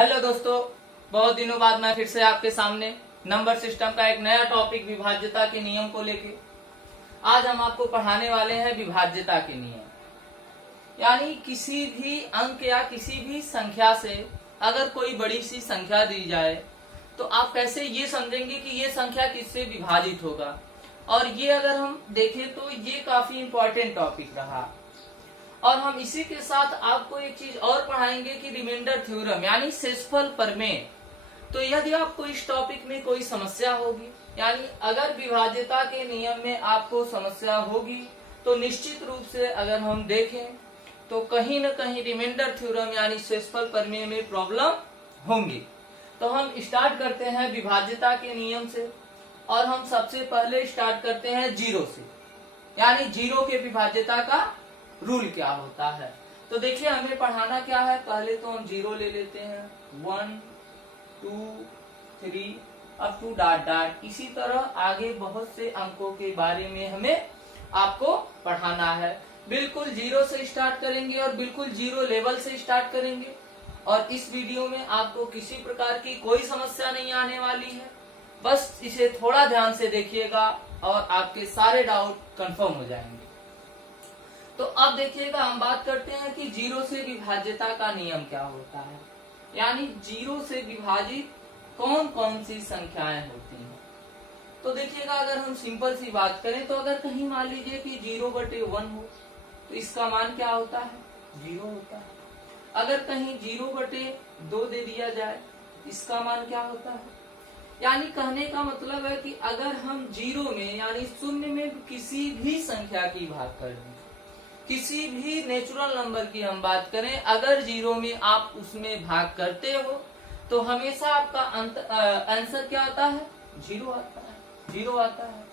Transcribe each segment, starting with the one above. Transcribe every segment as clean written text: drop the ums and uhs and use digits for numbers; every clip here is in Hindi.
हेलो दोस्तों, बहुत दिनों बाद मैं फिर से आपके सामने नंबर सिस्टम का एक नया टॉपिक विभाज्यता के नियम को लेके आज हम आपको पढ़ाने वाले हैं विभाज्यता के नियम। यानी किसी भी अंक या किसी भी संख्या से अगर कोई बड़ी सी संख्या दी जाए तो आप कैसे ये समझेंगे कि ये संख्या किससे विभाजित होगा। और ये अगर हम देखें तो ये काफी इंपॉर्टेंट टॉपिक रहा। और हम इसी के साथ आपको एक चीज और पढ़ाएंगे कि रिमाइंडर थ्योरम यानी शेषफल प्रमेय। तो यदि आपको इस टॉपिक में कोई समस्या होगी, यानी अगर विभाज्यता के नियम में आपको समस्या होगी, तो निश्चित रूप से अगर हम देखें तो कहीं न कहीं रिमाइंडर थ्योरम यानी शेषफल प्रमेय में प्रॉब्लम होंगी। तो हम स्टार्ट करते हैं विभाज्यता के नियम से, और हम सबसे पहले स्टार्ट करते हैं जीरो से, यानी जीरो के विभाज्यता का रूल क्या होता है। तो देखिए हमें पढ़ाना क्या है, पहले तो हम जीरो ले लेते हैं, 1 2 3 अप टू डॉट डॉट। इसी तरह आगे बहुत से अंकों के बारे में हमें आपको पढ़ाना है। बिल्कुल जीरो से स्टार्ट करेंगे और बिल्कुल जीरो लेवल से स्टार्ट करेंगे। और इस वीडियो में आपको किसी प्रकार की कोई समस्या नहीं आने वाली है, बस इसे थोड़ा ध्यान से देखिएगा और आपके सारे डाउट कंफर्म हो जाएंगे। तो अब देखिएगा हम बात करते हैं कि जीरो से विभाज्यता का नियम क्या होता है, यानी जीरो से विभाजित कौन कौन सी संख्याएं होती हैं। तो देखिएगा अगर हम सिंपल सी बात करें तो अगर कहीं मान लीजिए कि 0/1 हो तो इसका मान क्या होता है, 0 होता है। अगर कहीं 0/2 दे दिया जाए इसका मान क्या होता है। यानी कहने का मतलब है कि अगर हम जीरो में यानी शून्य में किसी भी संख्या की भाग कर दें, किसी भी नेचुरल नंबर की हम बात करें, अगर जीरो में आप उसमें भाग करते हो तो हमेशा आपका आंसर क्या आता है, जीरो आता है, जीरो आता है।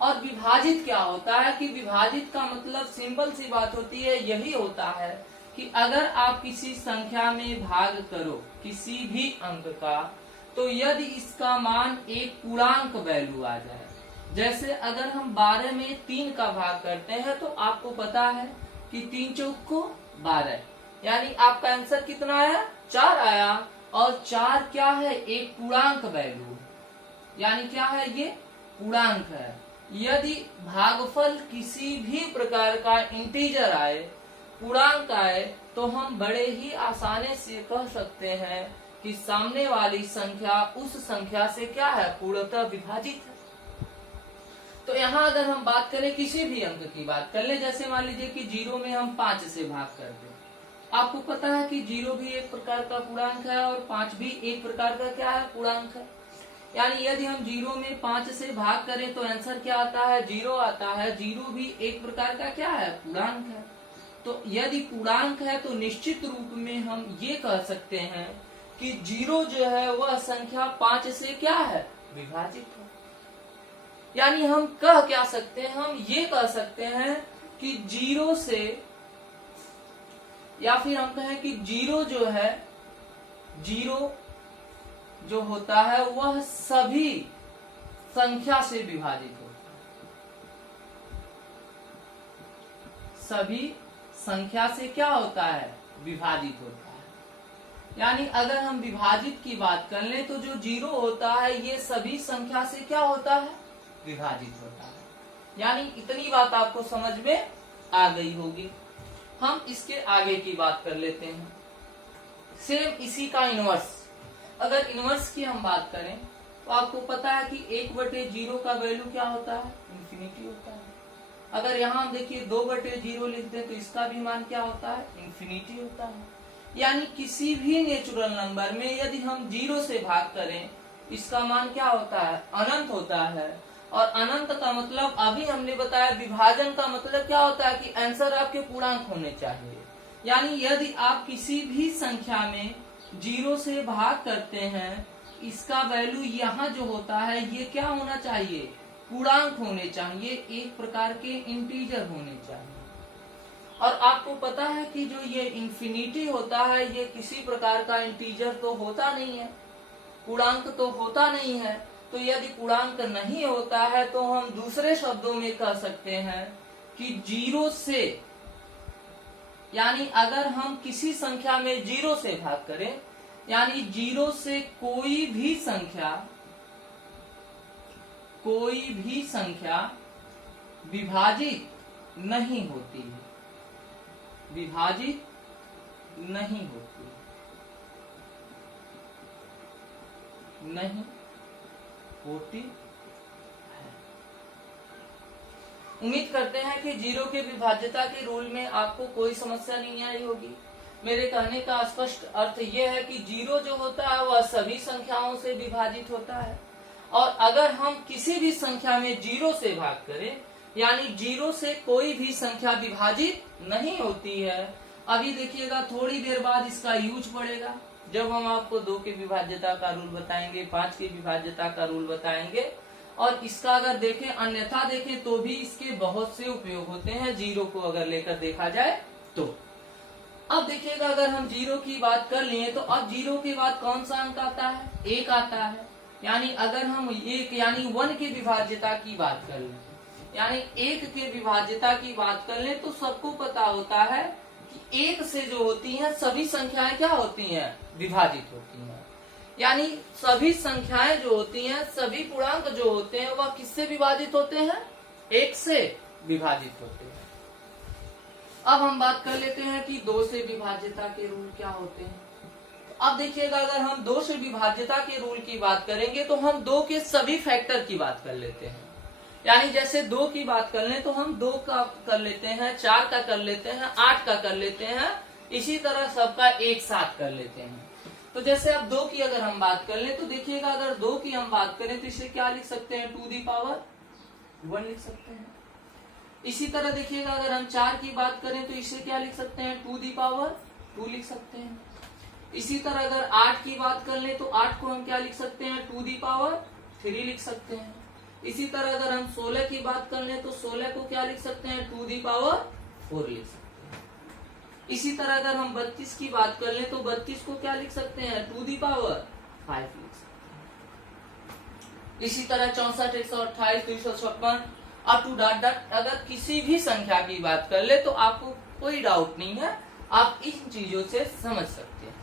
और विभाजित क्या होता है कि विभाजित का मतलब सिंपल सी बात होती है, यही होता है कि अगर आप किसी संख्या में भाग करो किसी भी अंक का, तो यदि इसका मान एक पूर्णांक वैल्यू आ जाए, जैसे अगर हम 12 में 3 का भाग करते हैं तो आपको पता है कि 3 चौक को 12, यानी आपका आंसर कितना आया, 4 आया। और 4 क्या है, एक पूर्णांक वैल्यू, यानी क्या है, ये पूर्णांक है। यदि भागफल किसी भी प्रकार का इंटीजर आए, पूर्णांक आए, तो हम बड़े ही आसानी से कह सकते हैं कि सामने वाली संख्या उस संख्या से क्या है, पूर्णतः विभाजित है। तो यहाँ अगर हम बात करें किसी भी अंक की बात कर ले, जैसे मान लीजिए कि जीरो में हम 5 से भाग कर दें, आपको पता है कि जीरो भी एक प्रकार का पूर्णांक है और 5 भी एक प्रकार का क्या है, पूर्णांक है। यानी यदि हम जीरो में 5 से भाग करें तो आंसर क्या आता है, जीरो आता है। जीरो भी एक प्रकार का क्या है, पूर्णांक है। तो यदि पूर्णांक है तो निश्चित रूप में हम ये कह सकते हैं कि जीरो जो है वह संख्या 5 से क्या है, विभाजित है। यानी हम कह क्या सकते हैं, हम ये कह सकते हैं कि जीरो से, या फिर हम कहें कि जीरो जो है, जीरो जो होता है वह सभी संख्या से विभाजित होता है, सभी संख्या से क्या होता है, विभाजित होता है। यानी अगर हम विभाजित की बात कर लें तो जो जीरो होता है ये सभी संख्या से क्या होता है, विभाजित होता है। यानी इतनी बात आपको समझ में आ गई होगी। हम इसके आगे की बात कर लेते हैं, सेम इसी का इनवर्स। अगर इनवर्स की हम बात करें तो आपको पता है कि 1/0 का वैल्यू क्या होता है, इंफिनिटी होता है। अगर यहाँ हम देखिए 2/0 लिखते हैं तो इसका भी मान क्या होता है, इंफिनिटी होता है। यानी किसी भी नेचुरल नंबर में यदि हम 0 से भाग करें इसका मान क्या होता है, अनंत होता है। और अनंत का मतलब अभी हमने बताया, विभाजन का मतलब क्या होता है कि आंसर आपके पूर्णांक होने चाहिए। यानी यदि आप किसी भी संख्या में 0 से भाग करते हैं, इसका वैल्यू यहाँ जो होता है ये क्या होना चाहिए, पूर्णांक होने चाहिए, एक प्रकार के इंटीजर होने चाहिए। और आपको पता है कि जो ये इंफिनिटी होता है ये किसी प्रकार का इंटीजर तो होता नहीं है, पूर्णांक तो होता नहीं है। तो यदि पूर्णांक नहीं होता है तो हम दूसरे शब्दों में कह सकते हैं कि 0 से, यानी अगर हम किसी संख्या में 0 से भाग करें यानी जीरो से कोई भी संख्या विभाजित नहीं होती है, विभाजित नहीं होती, नहीं होती है। उम्मीद करते हैं कि जीरो के विभाज्यता के रूल में आपको कोई समस्या नहीं आई होगी। मेरे कहने का स्पष्ट अर्थ यह है कि जीरो जो होता है वह सभी संख्याओं से विभाजित होता है, और अगर हम किसी भी संख्या में जीरो से भाग करें, यानी जीरो से कोई भी संख्या विभाजित नहीं होती है। अभी देखिएगा थोड़ी देर बाद इसका यूज पड़ेगा, जब हम आपको 2 के विभाज्यता का रूल बताएंगे, 5 के विभाज्यता का रूल बताएंगे, और इसका अगर देखें अन्यथा देखें तो भी इसके बहुत से उपयोग होते हैं जीरो को अगर लेकर देखा जाए तो। अब देखिएगा अगर हम जीरो की बात कर लिए तो अब जीरो के बाद कौन सा अंक आता है? 1 आता है। यानी अगर हम 1 यानी 1 के विभाज्यता की बात कर लें, यानी 1 के विभाज्यता की बात कर लें, तो सबको पता होता है कि 1 से जो होती हैं सभी संख्याएं क्या होती हैं? विभाजित होती हैं। यानी सभी संख्याएं जो होती हैं, सभी पूर्णांक जो होते हैं वह किससे विभाजित होते हैं? 1 से विभाजित होते हैं। अब हम बात कर लेते हैं कि 2 से विभाज्यता के रूल क्या होते हैं। अब देखिएगा अगर हम 2 से विभाज्यता के रूल की बात करेंगे तो हम 2 के सभी फैक्टर की बात कर लेते हैं। यानी जैसे 2 की बात कर लें तो हम 2 का कर लेते हैं, 4 का कर लेते हैं, 8 का कर लेते हैं, इसी तरह सबका एक साथ कर लेते हैं। तो जैसे अब 2 की अगर हम बात कर लें तो देखिएगा अगर 2 की हम बात करें तो इसे क्या लिख सकते हैं? 2 दी पावर 1 लिख सकते हैं। इसी तरह देखिएगा अगर हम 4 की बात करें तो इसे क्या लिख सकते हैं? 2 दी पावर 2 लिख सकते हैं। इसी तरह अगर 8 की बात कर लें तो 8 को हम क्या लिख सकते हैं? 2 दी पावर 3 लिख सकते हैं। इसी तरह अगर हम 16 की बात कर लें तो 16 को क्या लिख सकते हैं? 2 दी पावर 4 लिख सकते हैं। इसी तरह अगर हम 32 की बात कर लें तो 32 को क्या लिख सकते हैं? 2 दी पावर 5 लिख सकते हैं। इसी तरह 64, 128, 256 अप टू डॉट डॉट अगर किसी भी संख्या की बात कर ले तो आपको कोई डाउट नहीं है, आप इन चीजों से समझ सकते हैं।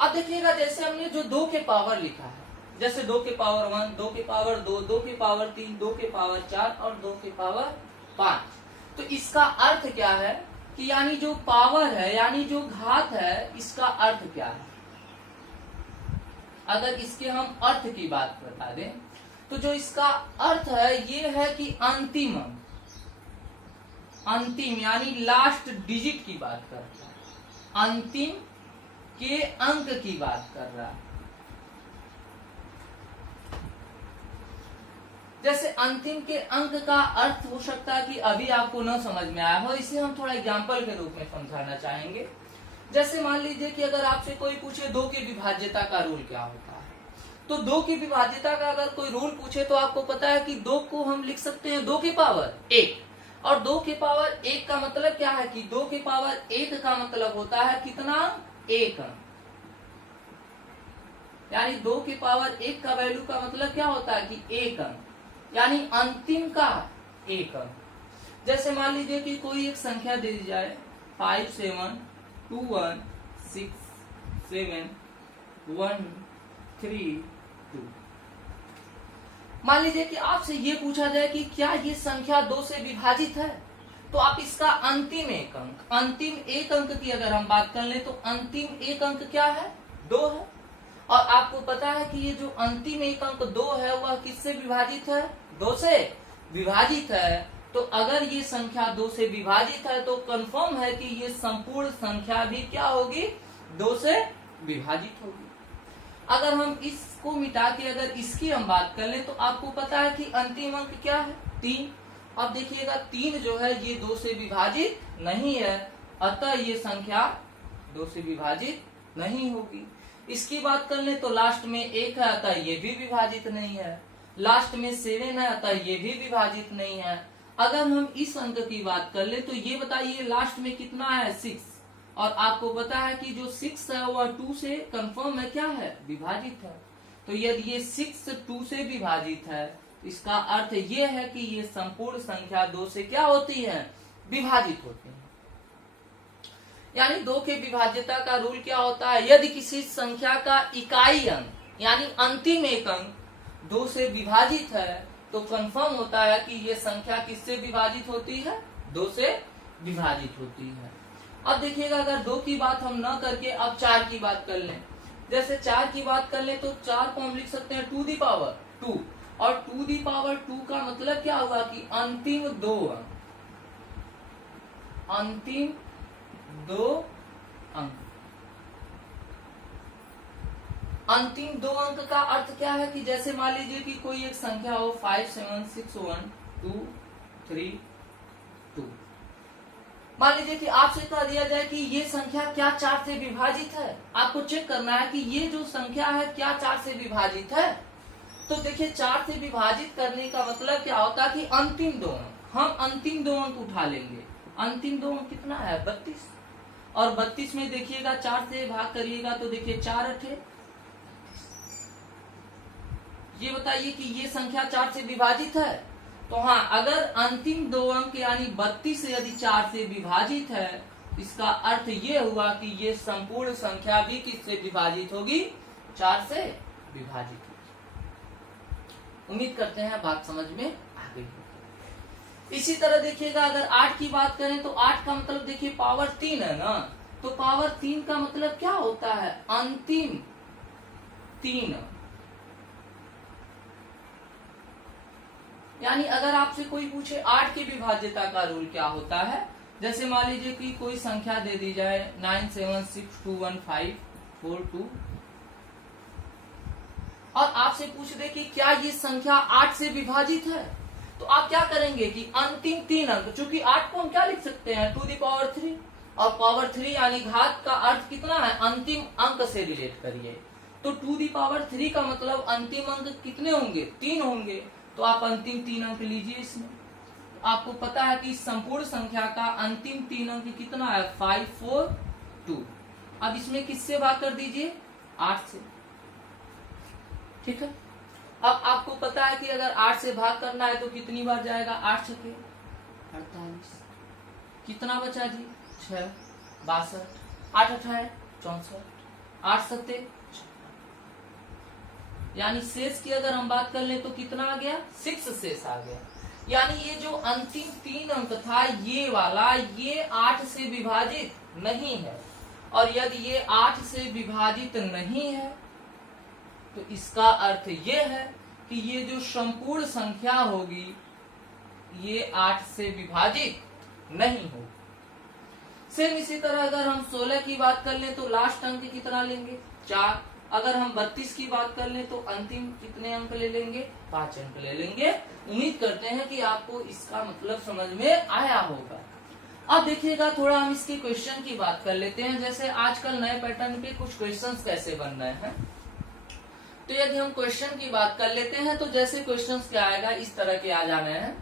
अब देखिएगा जैसे हमने जो 2 के पावर लिखा है, जैसे 2 के पावर 1, 2 के पावर 2, 2 के पावर 3, 2 के पावर 4 और 2 के पावर 5, तो इसका अर्थ क्या है कि यानी जो पावर है यानी जो घात है, इसका अर्थ क्या है? अगर इसके हम अर्थ की बात बता दें तो जो इसका अर्थ है ये है कि अंतिम यानी लास्ट डिजिट की बात कर रहा है, अंतिम के अंक की बात कर रहा है। जैसे अंतिम के अंक का अर्थ हो सकता है कि अभी आपको न समझ में आया हो, इसे हम थोड़ा एग्जाम्पल के रूप में समझाना चाहेंगे। जैसे मान लीजिए कि अगर आपसे कोई पूछे 2 की विभाज्यता का रूल क्या होता है, तो 2 की विभाज्यता का अगर कोई रूल पूछे तो आपको पता है कि 2 को हम लिख सकते हैं 2 के पावर 1, और 2 के पावर 1 का मतलब क्या है कि 2 के पावर 1 का मतलब होता है कितना? 1 अंक। यानी 2 के पावर 1 का वैल्यू का मतलब क्या होता है कि 1 अंक, यानी अंतिम का 1 अंक। जैसे मान लीजिए कि कोई एक संख्या दे दी जाए 5 7 2 1 6 7 1 3 2। मान लीजिए कि आपसे ये पूछा जाए कि क्या ये संख्या 2 से विभाजित है, तो आप इसका अंतिम 1 अंक, अंतिम 1 अंक की अगर हम बात कर लें तो अंतिम 1 अंक क्या है? 2 है। और आपको पता है कि ये जो अंतिम 1 अंक 2 है वह किससे विभाजित है? 2 से विभाजित है। तो अगर ये संख्या 2 से विभाजित है तो कंफर्म है कि ये संपूर्ण संख्या भी क्या होगी? 2 से विभाजित होगी। अगर हम इसको मिटा के अगर इसकी हम बात कर लें तो आपको पता है कि अंतिम अंक क्या है? 3। अब देखिएगा 3 जो है ये 2 से विभाजित नहीं है, अतः ये संख्या 2 से विभाजित नहीं होगी। इसकी बात कर लें तो लास्ट में 1 है, अतः ये भी विभाजित नहीं है। लास्ट में 7 है, अतः ये भी विभाजित नहीं है। अगर हम इस अंक की बात कर ले तो ये बताइए लास्ट में कितना है? 6, और आपको पता है कि जो 6 है वह 2 से कंफर्म है क्या है? विभाजित है। तो यदि ये 6 2 से विभाजित है, इसका अर्थ ये है कि ये संपूर्ण संख्या 2 से क्या होती है? विभाजित होती है। यानी 2 के विभाज्यता का रूल क्या होता है, यदि किसी संख्या का इकाई अंक यानी अंतिम एक अंक 2 से विभाजित है तो कंफर्म होता है कि ये संख्या किससे विभाजित होती है, 2 से विभाजित होती है। अब देखिएगा, अगर 2 की बात हम न करके अब 4 की बात कर लें, जैसे 4 की बात कर लें तो 4 को हम लिख सकते हैं 2 दी पावर 2, और 2 दी पावर 2 का मतलब क्या हुआ कि अंतिम 2 अंक, अंतिम 2 अंक। अंतिम 2 अंक का अर्थ क्या है कि जैसे मान लीजिए कि कोई एक संख्या हो 5 7 6 1 2 3 2, मान लीजिए कि आपसे कह दिया जाए कि ये संख्या क्या 4 से विभाजित है। आपको चेक करना है कि ये जो संख्या है क्या 4 से विभाजित है। तो देखिए 4 से विभाजित करने का मतलब क्या होता है कि अंतिम 2 अंक, हम अंतिम 2 अंक उठा लेंगे। अंतिम 2 अंक कितना है 32, और 32 में देखिएगा 4 से भाग करिएगा तो देखिए 4 अठे, ये बताइए कि ये संख्या 4 से विभाजित है। तो हाँ, अगर अंतिम 2 अंक यानी 32 यदि 4 से विभाजित है, इसका अर्थ ये हुआ कि ये संपूर्ण संख्या भी किससे विभाजित होगी, 4 से विभाजित होगी। उम्मीद करते हैं बात समझ में आ गई होगी। इसी तरह देखिएगा, अगर 8 की बात करें तो 8 का मतलब देखिए पावर 3 है ना, तो पावर 3 का मतलब क्या होता है, अंतिम 3 अंक। यानी अगर आपसे कोई पूछे 8 की विभाज्यता का रूल क्या होता है, जैसे मान लीजिए कि कोई संख्या दे दी जाए 9762154 और आपसे पूछ दे कि क्या ये संख्या 8 से विभाजित है, तो आप क्या करेंगे कि अंतिम 3 अंक, चूंकि 8 को हम क्या लिख सकते हैं 2 दी पावर 3, और पावर 3 यानी घात का अर्थ कितना है, अंतिम अंक से रिलेट करिए। तो 2 दी पावर 3 का मतलब अंतिम अंक कितने होंगे, 3 होंगे। तो आप अंतिम 3 अंक लीजिए इसमें। आपको पता है कि संपूर्ण संख्या का अंतिम 3 अंक कितना है 542। अब इसमें किससे भाग कर दीजिए, 8 से। ठीक है, अब आपको पता है कि अगर 8 से भाग करना है तो कितनी बार जाएगा, 8 छके 48, कितना बचा जी 6 62, 8 अठाए 64, 8 सत्ते, यानी शेष की अगर हम बात कर ले तो कितना आ गया 6 शेष आ गया। यानी ये जो अंतिम 3 अंक था ये वाला, ये 8 से विभाजित नहीं है, और यदि ये 8 से विभाजित नहीं है तो इसका अर्थ ये है कि ये जो संपूर्ण संख्या होगी ये 8 से विभाजित नहीं होगी। सेम इसी तरह अगर हम 16 की बात कर ले तो लास्ट अंक कितना लेंगे 4। अगर हम 32 की बात कर लें तो अंतिम कितने अंक ले लेंगे, 5 अंक ले लेंगे। उम्मीद करते हैं कि आपको इसका मतलब समझ में आया होगा। अब देखिएगा, थोड़ा हम इसके क्वेश्चन की बात कर लेते हैं। जैसे आजकल नए पैटर्न पे कुछ क्वेश्चंस कैसे बन रहे हैं, तो यदि हम क्वेश्चन की बात कर लेते हैं तो जैसे क्वेश्चंस क्या आएगा इस तरह के आ जाने हैं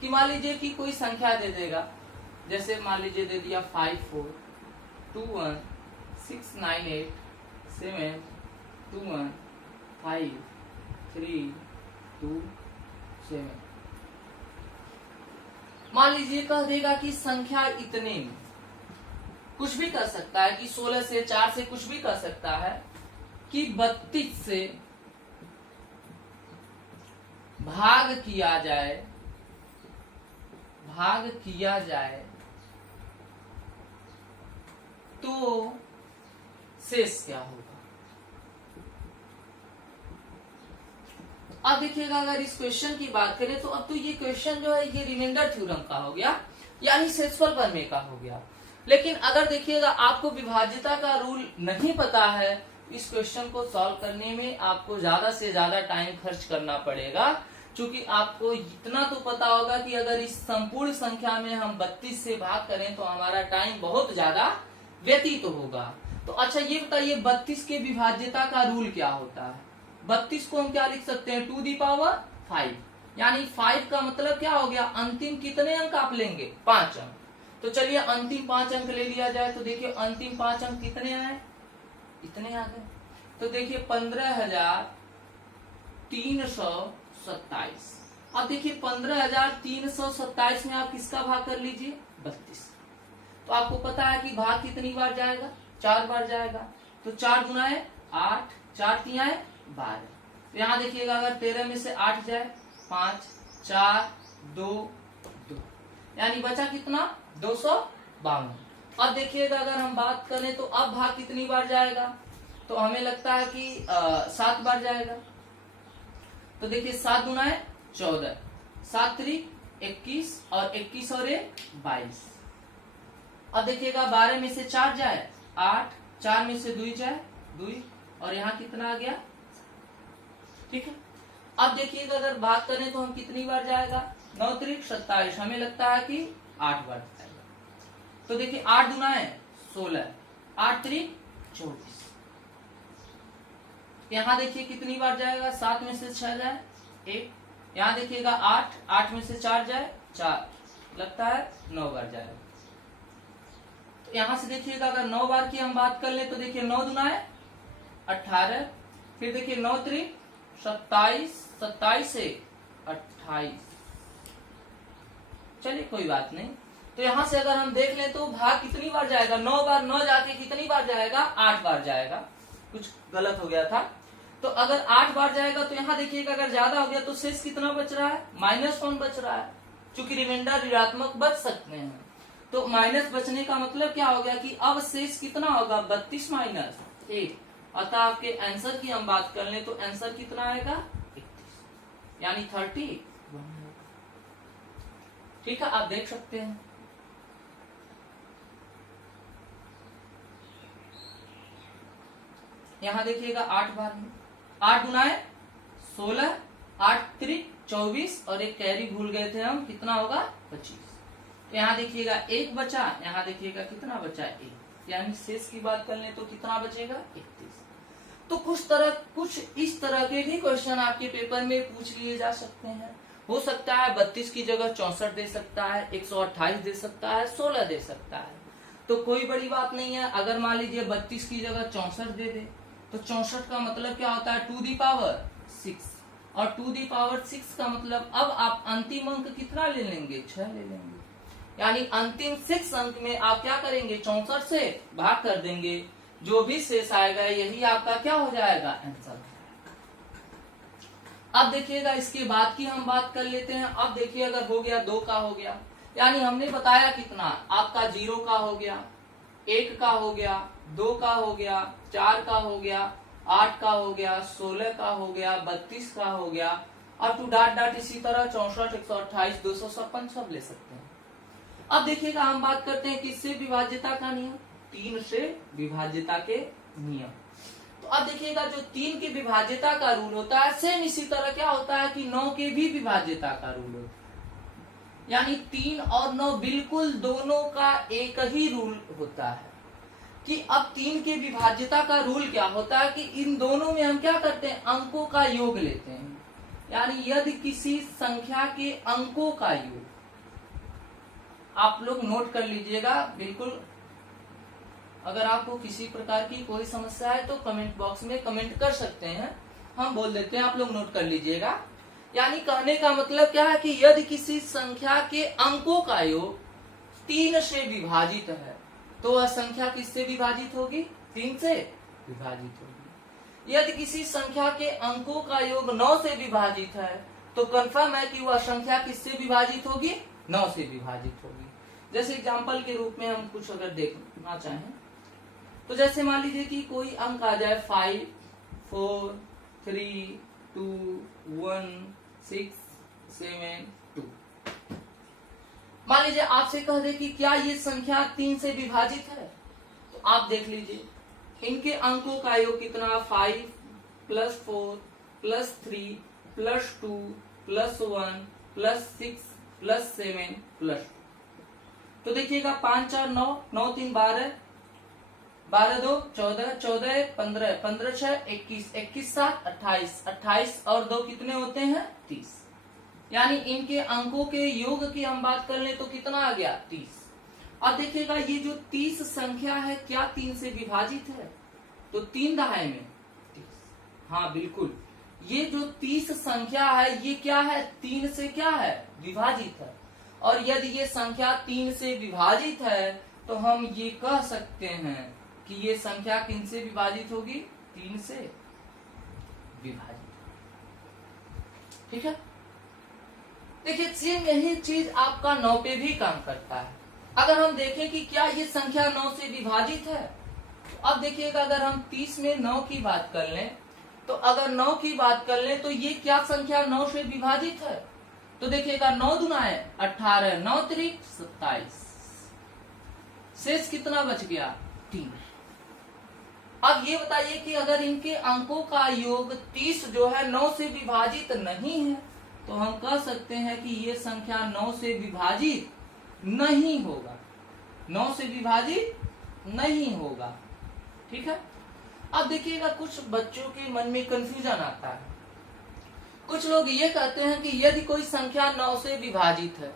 कि मान लीजिए कि कोई संख्या दे देगा, जैसे मान लीजिए दे दिया 54216987215327। मान लीजिए कह देगा कि संख्या इतने में, कुछ भी कर सकता है कि 16 से 4 से कुछ भी कर सकता है कि 32 से भाग किया जाए तो शेष क्या होगा। अब देखिएगा, अगर इस क्वेश्चन की बात करें तो अब तो ये क्वेश्चन जो है ये रिमाइंडर थ्योरम का हो गया, यानी शेषफल प्रमेय का हो गया। लेकिन अगर देखिएगा आपको विभाज्यता का रूल नहीं पता है, इस क्वेश्चन को सॉल्व करने में आपको ज्यादा से ज्यादा टाइम खर्च करना पड़ेगा, क्योंकि आपको इतना तो पता होगा कि अगर इस संपूर्ण संख्या में हम 32 से भाग करें तो हमारा टाइम बहुत ज्यादा व्यतीत होगा। तो अच्छा ये बताइए 32 के विभाज्यता का रूल क्या होता है। 32 को हम क्या लिख सकते हैं 2 दी पावर 5, यानी 5 का मतलब क्या हो गया, अंतिम कितने अंक आप लेंगे 5 अंक। तो चलिए अंतिम 5 अंक ले लिया जाए, तो देखिए अंतिम 5 अंक कितने आए, इतने आ गए। तो देखिए 15,327। अब देखिए 15,327 में आप किसका भाग कर लीजिए 32। तो आपको पता है कि भाग कितनी बार जाएगा, 4 बार जाएगा। तो 4 गुना है 8, 4 तिया है 12। तो यहाँ देखिएगा अगर 13 में से 8 जाए 5, 4, 2, 2, यानी बचा कितना 252। अब देखिएगा अगर हम बात करें तो अब भाग कितनी बार जाएगा, तो हमें लगता है कि 7 बार जाएगा। तो देखिए 7 गुना है 14, 7 त्रिक 21 और 21 और 22। अब देखिएगा 12 में से 4 जाए 8, 4 में से 2 जाए 2 और यहाँ कितना आ गया, ठीक है। अब देखिएगा अगर बात करें तो हम कितनी बार जाएगा, 9 त्रिक 27, हमें लगता है कि 8 बार जाएगा। तो देखिए 8 गुना है 16, 8 त्रिक 24। यहाँ देखिए कितनी बार जाएगा, 7 में से 6 जाए 1, यहाँ देखिएगा 8, 8 में से 4 जाए 4, लगता है 9 बार जाएगा। तो यहाँ से देखिएगा अगर 9 बार की हम बात कर ले तो देखिए 9 दुना है 18, फिर देखिए 9 त्रिक 27, 27 से 28। चलिए कोई बात नहीं। तो यहाँ से अगर हम देख लें तो भाग कितनी बार जाएगा, 9 बार, 9 जाके कितनी बार जाएगा, 8 बार जाएगा। कुछ गलत हो गया था। तो अगर 8 बार जाएगा तो यहाँ देखिएगा अगर ज्यादा हो गया तो शेष कितना बच रहा है, -1 बच रहा है, क्योंकि रिमाइंडर ऋणात्मक बच सकते हैं। तो माइनस बचने का मतलब क्या हो गया कि अब शेष कितना होगा, 32 माइनस 1। अतः आपके आंसर की हम बात कर लें तो आंसर कितना आएगा, 31, यानी 30। ठीक है, आप देख सकते हैं। यहाँ देखिएगा 8 बार में 8 गुना है 16, 8 त्रिक 24 और एक कैरी भूल गए थे हम, कितना होगा 25। तो यहाँ देखिएगा 1 बचा, यहाँ देखिएगा कितना बचा 1, यानी शेष की बात कर लें तो कितना बचेगा 31। तो कुछ इस तरह के भी क्वेश्चन आपके पेपर में पूछ लिए जा सकते हैं। हो सकता है 32 की जगह 64 दे सकता है, 128 दे सकता है, 16 दे सकता है। तो कोई बड़ी बात नहीं है। अगर मान लीजिए 32 की जगह 64 दे दे तो 64 का मतलब क्या होता है, 2 दी पावर 6, और 2 दी पावर 6 का मतलब अब आप अंतिम अंक कितना ले लेंगे, 6 ले लेंगे। यानी अंतिम 6 अंक में आप क्या करेंगे, 64 से भाग कर देंगे, जो भी शेष आएगा यही आपका क्या हो जाएगा, आंसर। अब देखिएगा इसके बाद की हम बात कर लेते हैं। अब देखिए अगर हो गया 2 का हो गया, यानी हमने बताया कितना आपका 0 का हो गया, 1 का हो गया, 2 का हो गया, 4 का हो गया, 8 का हो गया, 16 का हो गया, 32 का हो गया, अब टू डॉट इसी तरह 64, 128, 256 सब ले सकते हैं। अब देखिएगा हम बात करते हैं किससे विभाज्यता का नियम, 3 से विभाज्यता के नियम। तो अब देखिएगा जो 3 की विभाज्यता का रूल होता है, सेम इसी तरह क्या होता है कि 9 के भी विभाज्यता का रूल होता है। यानी 3 और 9 बिल्कुल दोनों का एक ही रूल होता है कि अब 3 के विभाज्यता का रूल क्या होता है कि इन दोनों में हम क्या करते हैं, अंकों का योग लेते हैं। यानी यदि किसी संख्या के अंकों का योग, आप लोग नोट कर लीजिएगा बिल्कुल। अगर आपको किसी प्रकार की कोई समस्या है तो कमेंट बॉक्स में कमेंट कर सकते हैं, हम बोल देते हैं, आप लोग नोट कर लीजिएगा। यानी कहने का मतलब क्या है कि यदि किसी संख्या के अंकों का योग 3 से विभाजित है तो वह संख्या किससे विभाजित होगी, 3 से विभाजित होगी। यदि किसी संख्या के अंकों का योग 9 से विभाजित है तो कंफर्म है कि वह संख्या किससे विभाजित होगी, 9 से विभाजित होगी। जैसे एग्जाम्पल के रूप में हम कुछ अगर देखना चाहें तो जैसे मान लीजिए कि कोई अंक आ जाए 5, 4, 3, 2, 1, 6, 7, 2। मान लीजिए आपसे कह दे कि क्या ये संख्या 3 से विभाजित है, तो आप देख लीजिए इनके अंकों का योग कितना, 5 + 4 + 3 + 2 + 1 + 6 + 7 + 2। तो देखिएगा 5 4 9, 9 3 12, 12 2 14, 14 15, 15 6 21, 21 7 28, 28 और 2 कितने होते हैं, 30। यानी इनके अंकों के योग की हम बात कर ले तो कितना आ गया, 30। अब देखिएगा ये जो 30 संख्या है क्या 3 से विभाजित है, तो 3 दहाई में 30। हाँ बिल्कुल, ये जो 30 संख्या है ये क्या है, 3 से क्या है, विभाजित है। और यदि ये संख्या 3 से विभाजित है तो हम ये कह सकते हैं कि ये संख्या किन से विभाजित होगी? 3 से विभाजित। ठीक है, देखिए सेम यही चीज आपका 9 पे भी काम करता है। अगर हम देखें कि क्या ये संख्या 9 से विभाजित है, तो अब देखिएगा अगर हम 30 में 9 की बात कर लें, तो अगर 9 की बात कर लें तो ये क्या संख्या 9 से विभाजित है? तो देखिएगा 9 दूना है 18, 9 त्रिक 27, शेष कितना बच गया? 3। अब ये बताइए कि अगर इनके अंकों का योग 30 जो है 9 से विभाजित नहीं है, तो हम कह सकते हैं कि ये संख्या 9 से विभाजित नहीं होगा, 9 से विभाजित नहीं होगा। ठीक है, अब देखिएगा कुछ बच्चों के मन में कंफ्यूजन आता है। कुछ लोग ये कहते हैं कि यदि कोई संख्या 9 से विभाजित है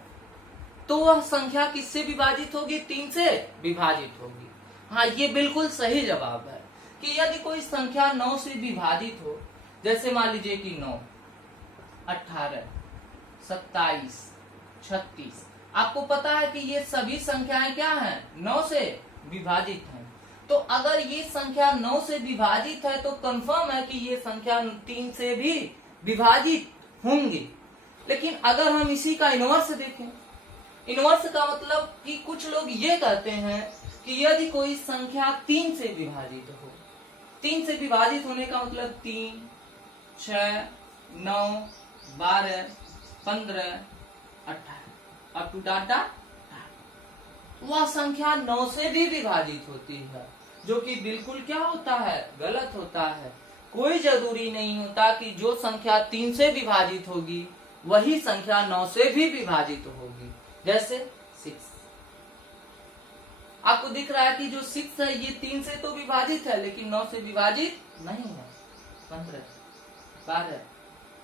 तो वह संख्या किससे विभाजित होगी? 3 से विभाजित होगी। हाँ, ये बिल्कुल सही जवाब है कि यदि कोई संख्या 9 से विभाजित हो, जैसे मान लीजिए कि 9, 18, 27, 36, आपको पता है कि ये सभी संख्याएं क्या हैं? 9 से विभाजित हैं। तो अगर ये संख्या 9 से विभाजित है तो कंफर्म है कि ये संख्या 3 से भी विभाजित होंगे। लेकिन अगर हम इसी का इनवर्स देखें, इनवर्स का मतलब कि कुछ लोग ये कहते हैं कि यदि कोई संख्या 3 से विभाजित हो, 3 से विभाजित होने का मतलब 3, 6, 9, 12, 15, 18 अप टू डाटा, वह संख्या 9 से भी विभाजित होती है, जो कि बिल्कुल क्या होता है? गलत होता है। कोई जरूरी नहीं होता कि जो संख्या 3 से विभाजित होगी वही संख्या 9 से भी विभाजित होगी। जैसे 6, आपको दिख रहा है कि जो 6 है ये 3 से तो विभाजित है लेकिन 9 से विभाजित नहीं है। 15, 12,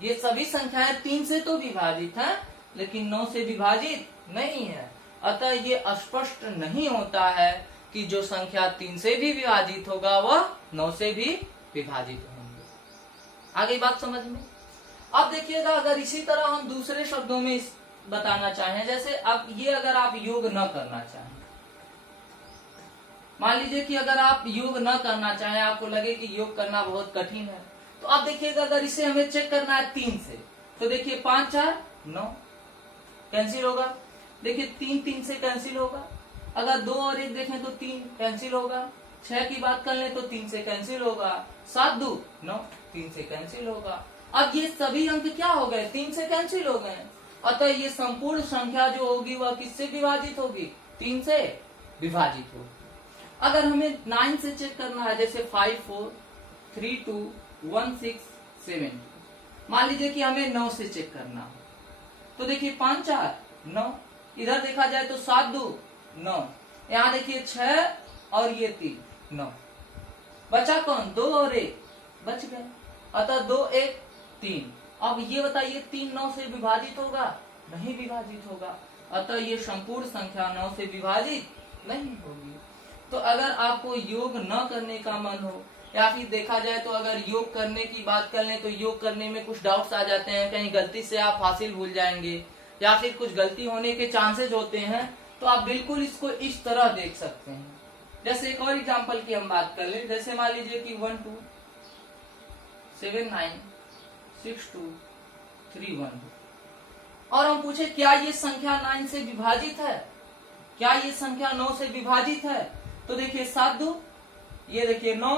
ये सभी संख्याएं 3 से तो विभाजित हैं लेकिन 9 से विभाजित नहीं है। अतः ये स्पष्ट नहीं होता है कि जो संख्या 3 से भी विभाजित होगा वह 9 से भी विभाजित होंगे। आगे बात समझ में? अब देखिएगा अगर इसी तरह हम दूसरे शब्दों में बताना चाहें, जैसे अब ये अगर आप योग न करना चाहें, मान लीजिए कि अगर आप योग न करना चाहें, आपको लगे कि योग करना बहुत कठिन है, तो आप देखिएगा अगर इसे हमें चेक करना है 3 से, तो देखिए 5, 4, 9 कैंसिल होगा। देखिए 3, 3 से कैंसिल होगा। अगर 2 और 1 देखें तो 3 कैंसिल होगा। 6 की बात कर लें तो 3 से कैंसिल होगा। 7, 2, 9 3 से कैंसिल होगा। अब ये सभी अंक क्या हो गए? 3 से कैंसिल हो गए। अतः ये संपूर्ण संख्या जो होगी वह किससे विभाजित होगी? 3 से विभाजित होगी। अगर हमें 9 से चेक करना है, जैसे 5, 4, 3, 2, 1, 6, 7, मान लीजिए कि हमें 9 से चेक करना हो, तो देखिए 5, 4, 9, इधर देखा जाए तो 7, 2, 9, यहाँ देखिए 6 और ये 3, 9, बचा कौन? 2 और 1 बच गए। अतः 2, 1, 3। अब ये बताइए 3 9 से विभाजित होगा? नहीं विभाजित होगा। अतः ये संपूर्ण संख्या 9 से विभाजित नहीं होगी। तो अगर आपको योग न करने का मन हो, या फिर देखा जाए तो अगर योग करने की बात कर लें तो योग करने में कुछ डाउट्स आ जाते हैं, कहीं गलती से आप हासिल भूल जाएंगे या फिर कुछ गलती होने के चांसेस होते हैं, तो आप बिल्कुल इसको इस तरह देख सकते हैं। जैसे एक और एग्जांपल की हम बात कर लें, जैसे मान लीजिए कि 1 2 7 9 6 2 3 1, और हम पूछे क्या ये संख्या 9 से विभाजित है? क्या ये संख्या 9 से विभाजित है? तो देखिए 7 2, ये देखिए 9,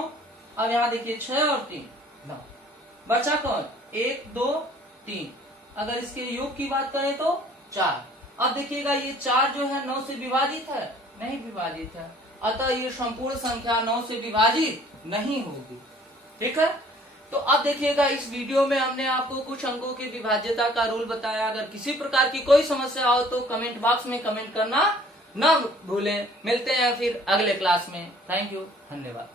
अब यहाँ देखिए 6 और 3 9, बचा कौन? 1 2 3। अगर इसके योग की बात करें तो 4। अब देखिएगा ये 4 जो है 9 से विभाजित है? नहीं विभाजित है। अतः ये संपूर्ण संख्या 9 से विभाजित नहीं होगी। ठीक है, तो अब देखिएगा इस वीडियो में हमने आपको कुछ अंकों की विभाज्यता का रूल बताया। अगर किसी प्रकार की कोई समस्या हो तो कमेंट बॉक्स में कमेंट करना न भूलें। मिलते हैं फिर अगले क्लास में। थैंक यू, धन्यवाद।